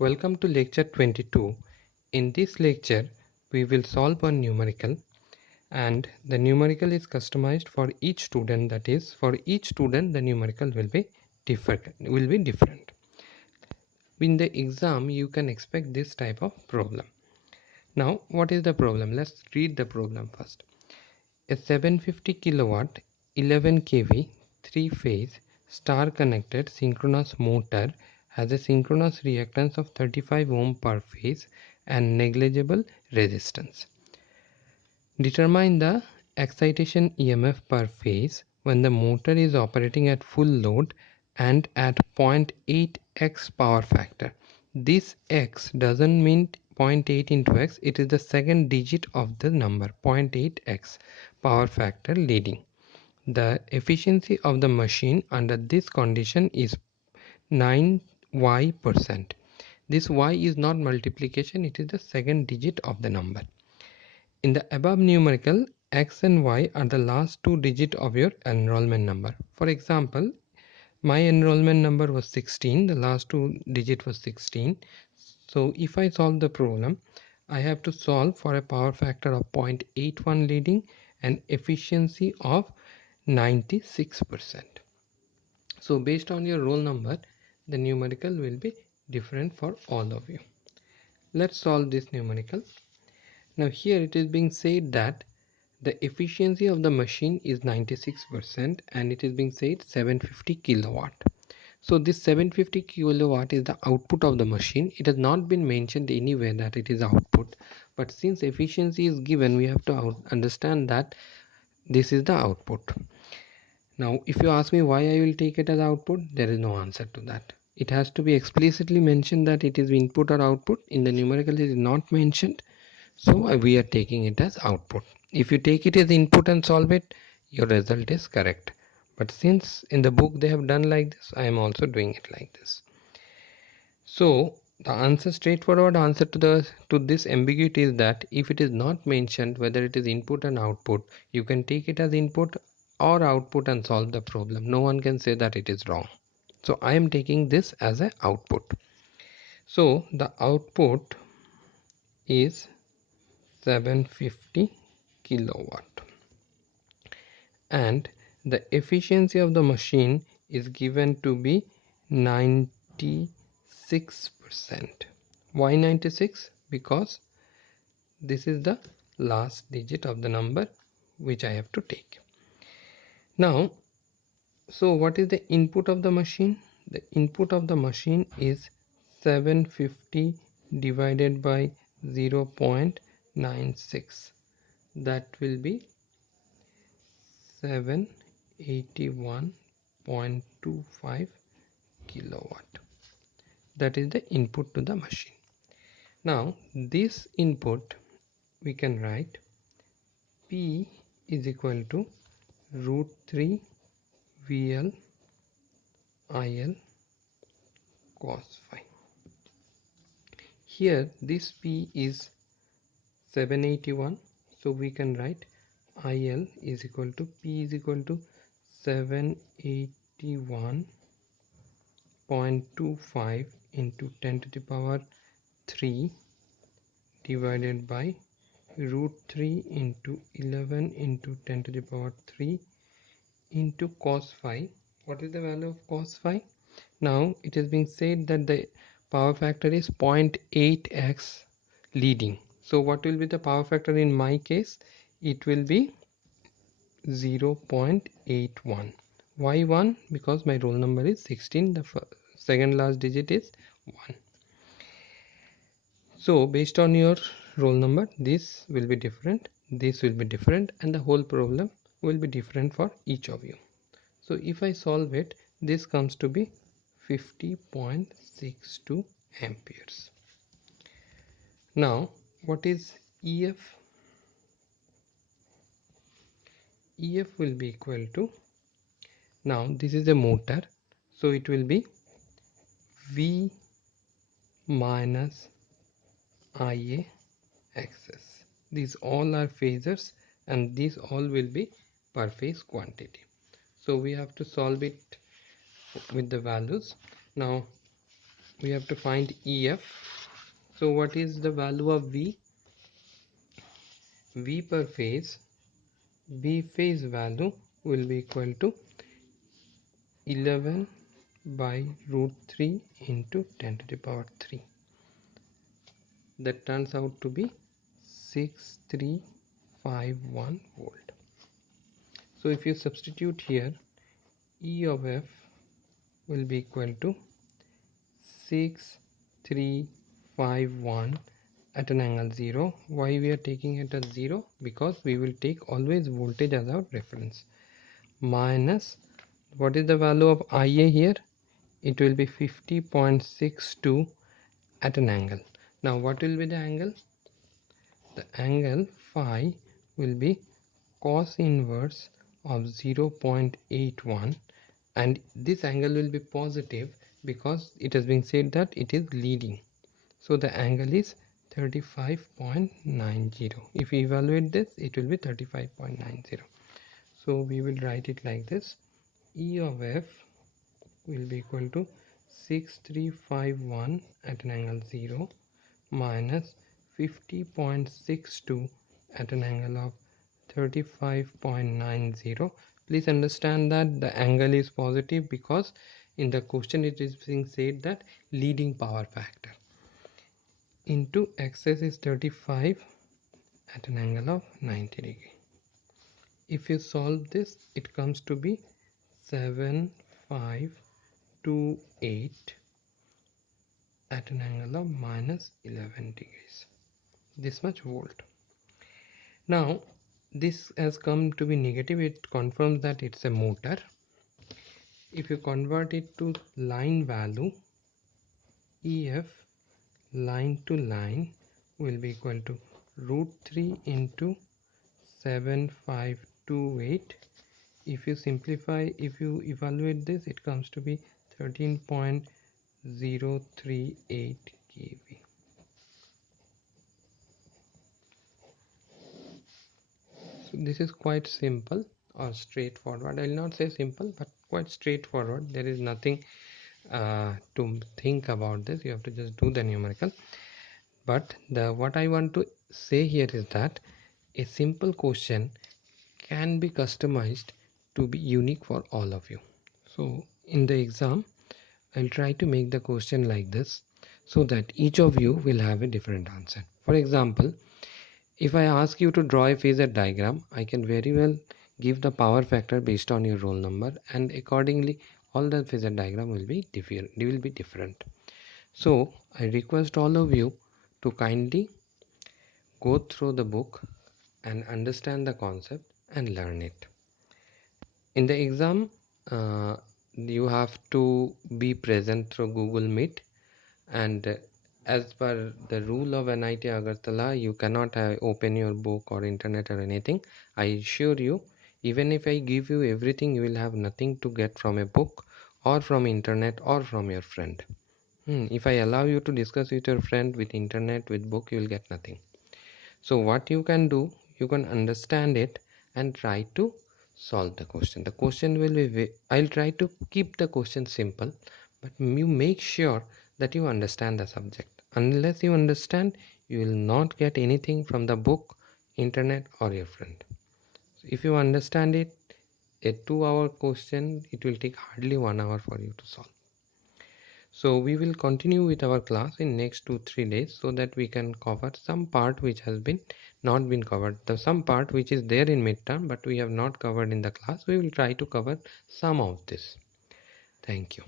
Welcome to lecture 22. In this lecture, we will solve a numerical, and the numerical is customized for each student. That is, for each student the numerical will be different. In the exam, you can expect this type of problem. Now, what is the problem? Let's read the problem first. A 750 kilowatt 11 kV 3-phase star connected synchronous motor has a synchronous reactance of 35 ohm per phase and negligible resistance. Determine the excitation EMF per phase when the motor is operating at full load and at 0.8x power factor. This x doesn't mean 0.8 into x, it is the second digit of the number 0.8x power factor leading. The efficiency of the machine under this condition is 9y%. This y is not multiplication, it is the second digit of the number. In the above numerical, x and y are the last two digits of your enrollment number. For example, my enrollment number was 16, the last two digit was 16. So if I solve the problem, I have to solve for a power factor of 0.81 leading and efficiency of 96%. So based on your roll number, the numerical will be different for all of you. Let's solve this numerical. Now here it is being said that the efficiency of the machine is 96% and it is being said 750 kilowatt. So this 750 kilowatt is the output of the machine. It has not been mentioned anywhere that it is output, but since efficiency is given, we have to understand that this is the output. Now if you ask me why I will take it as output, there is no answer to that. It has to be explicitly mentioned that it is input or output. In the numerical it is not mentioned, so we are taking it as output. If you take it as input and solve it, your result is correct. But since in the book they have done like this, I am also doing it like this. So the answer, straightforward answer to this ambiguity is that if it is not mentioned whether it is input and output, you can take it as input or output and solve the problem. No one can say that it is wrong. So I am taking this as an output. So the output is 750 kilowatt and the efficiency of the machine is given to be 96%. Why 96? Because this is the last digit of the number which I have to take. Now, so what is the input of the machine? The input of the machine is 750 divided by 0.96. That will be 781.25 kilowatt. That is the input to the machine. Now this input we can write P is equal to root 3 VL IL cos phi. Here this P is 781, so we can write IL is equal to P is equal to 781.25 into 10 to the power 3 divided by root 3 into 11 into 10 to the power 3 into cos phi. What is the value of cos phi? Now it is being said that the power factor is 0.8x leading. So what will be the power factor in my case? It will be 0.81. Why 1? Because my roll number is 16. The second last digit is 1. So based on your roll number, this will be different, this will be different, and the whole problem will be different for each of you. So if I solve it, this comes to be 50.62 amperes. Now what is EF? EF will be equal to, now this is a motor, so it will be V minus IA axis. These all are phasors and these all will be per phase quantity. So we have to solve it with the values. Now we have to find EF. So what is the value of V? V per phase, V phase value will be equal to 11 by root 3 into 10 to the power 3. That turns out to be 6351 volt. So if you substitute here, E of F will be equal to 6351 at an angle 0. Why we are taking it as 0? Because we will take always voltage as our reference. Minus, what is the value of IA here? It will be 50.62 at an angle. Now what will be the angle? The angle phi will be cos inverse of 0.81, and this angle will be positive because it has been said that it is leading. So the angle is 35.90. If we evaluate this, it will be 35.90. So we will write it like this. E of F will be equal to 6351 at an angle 0 minus 50.62 at an angle of 35.90. Please understand that the angle is positive because in the question it is being said that leading power factor into excess is 35 at an angle of 90 degree. If you solve this, it comes to be 7528 at an angle of minus 11 degrees. This much volt. Now this has come to be negative. It confirms that it's a motor. If you convert it to line value, EF line to line will be equal to root 3 into 7528. If you simplify, if you evaluate this, it comes to be 13.038 kV. So this is quite simple or straightforward. I will not say simple, but quite straightforward. There is nothing to think about this. You have to just do the numerical. But what I want to say here is that a simple question can be customized to be unique for all of you. So in the exam, I'll try to make the question like this so that each of you will have a different answer. For example, if I ask you to draw a phasor diagram, I can very well give the power factor based on your roll number, and accordingly all the phasor diagram will be different. They will be different. So I request all of you to kindly go through the book and understand the concept and learn it. In the exam, you have to be present through Google Meet, and as per the rule of NIT Agartala, you cannot open your book or internet or anything. I assure you, even if I give you everything, you will have nothing to get from a book or from internet or from your friend. If I allow you to discuss with your friend with internet, with book, you will get nothing. So what you can do, you can understand it and try to solve the question. The question will be, I'll try to keep the question simple, but you make sure that you understand the subject. Unless you understand, you will not get anything from the book, internet or your friend. So if you understand it, a 2-hour question, it will take hardly 1 hour for you to solve. So we will continue with our class in next 2-3 days so that we can cover some part which has been not been covered. The some part which is there in midterm but we have not covered in the class, we will try to cover some of this. Thank you.